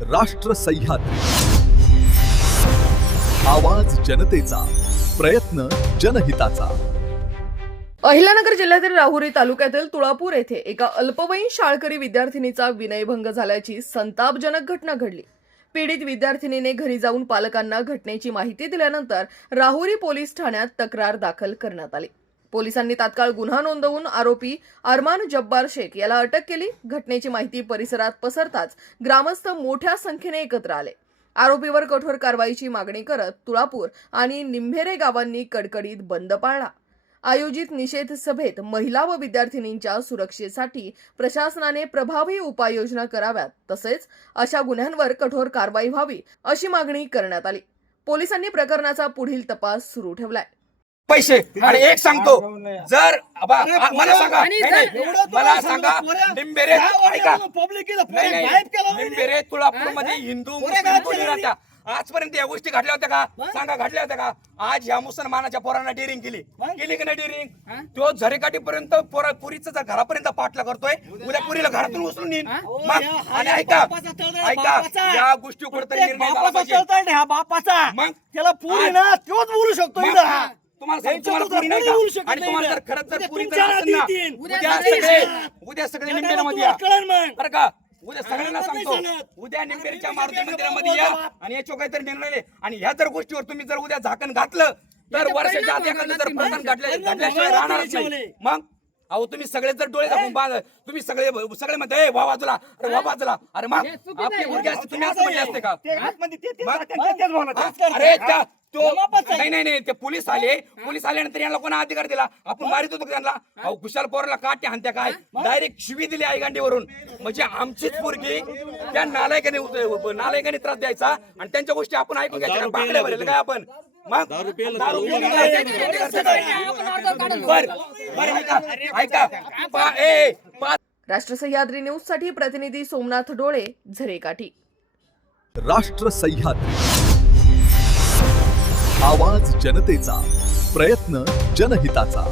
राष्ट्र सह्याद्री, आवाज जनतेचा, प्रयत्न जनहिताचा। अहिल्यानगर जिल्ह्यातील राहुरी तालुक्यातील तुळापूर येथे एका अल्पवयीन शाळकरी विद्यार्थिनीचा विनयभंग झाल्याची संतापजनक घटना घडली। पीडित विद्यार्थिनीने घरी जाऊन पालकांना घटनेची माहिती दिल्यानंतर राहुरी पोलीस ठाण्यात तक्रार दाखल करण्यात आली। पोलिसांनी तात्काळ गुन्हा नोंदवून आरोपी अरमान जब्बार शेख याला अटक केली। घटनेची माहिती परिसरात पसरताच ग्रामस्थ मोठ्या संख्येने एकत्र आले। आरोपीवर कठोर कारवाईची मागणी करत तुळापूर आणि निंभेरे गावांनी कडकडीत बंद पाळला। आयोजित निषेध सभेत महिला व विद्यार्थिनींच्या सुरक्षेसाठी प्रशासनाने प्रभावी उपाययोजना कराव्यात, तसेच अशा गुन्ह्यांवर कठोर कारवाई व्हावी अशी मागणी करण्यात आली। पोलिसांनी प्रकरणाचा पुढील तपास सुरू ठेवलाय। पैसे आणि एक सांगतो, जर मला सांगा, मला सांगा, निंबेरे ऐका, निंबेरे तुळापूर मध्ये हिंदू मुस्लिम कोणी राहत्या? आजपर्यंत या गोष्टी घडल्या होत्या का? सांगा, घडल्या होत्या का? आज या मुसलमानाच्या पोरांना डेअरिंग केली की नाही डेअरिंग? तो झरेकाठीपर्यंत पुरीचं जर घरापर्यंत पाठला करतोय, उद्या पुरीला घरातून उचलून येईल। आणि ऐका ऐका, या गोष्टी कुठेतरी निर्णय झाला पाहिजे। हा बापाचा मग त्याला पुरी ना तोच बोलू शकतो। तुम्हाला पुरी नाही का? आणि तुम्हाला जर खरंच जर पुरी जर असेल ना, उद्या सगळे निंबेरामध्ये या बरं का? उद्या सगळ्यांना सांगतो, उद्या निंबेरीच्या मारुती मंदिरामध्ये या आणि याच्यावर काहीतरी निर्णय। आणि ह्या जर गोष्टीवर तुम्ही जर उद्या झाकण घातलं तर वर्षाच्या आत एखादं जर प्रकरण घडल्याशिवाय राहणारच नाही। मग अहो, तुम्ही सगळे जर डोळे दाखवून तुम्ही सगळे म्हणते वा बाजूला, अरे वा बाजूला, अरे मग आपली मुलगी असते, तुम्ही असं म्हणले असते का? अरे नाही, ते पोलीस आल्यानंतर यांना कोणा अधिकार दिला? आपण मारित होतो त्यांना? अहो, कुशाल पोराला काटे हाणत्या काय? डायरेक्ट शिवी दिली आई गांडीवरून। म्हणजे आमचीच पोरगी त्या नालायकाने त्रास द्यायचा आणि त्यांच्या गोष्टी आपण ऐकून घ्यायच्या? बांगड्या भरले काय आपण? मग ऐका, राष्ट्र सह्याद्री न्यूज साठी प्रतिनिधी सोमनाथ डोळे, झरेकाठी। राष्ट्र सह्याद्री, आवाज जनतेचा, प्रयत्न जनहिताचा।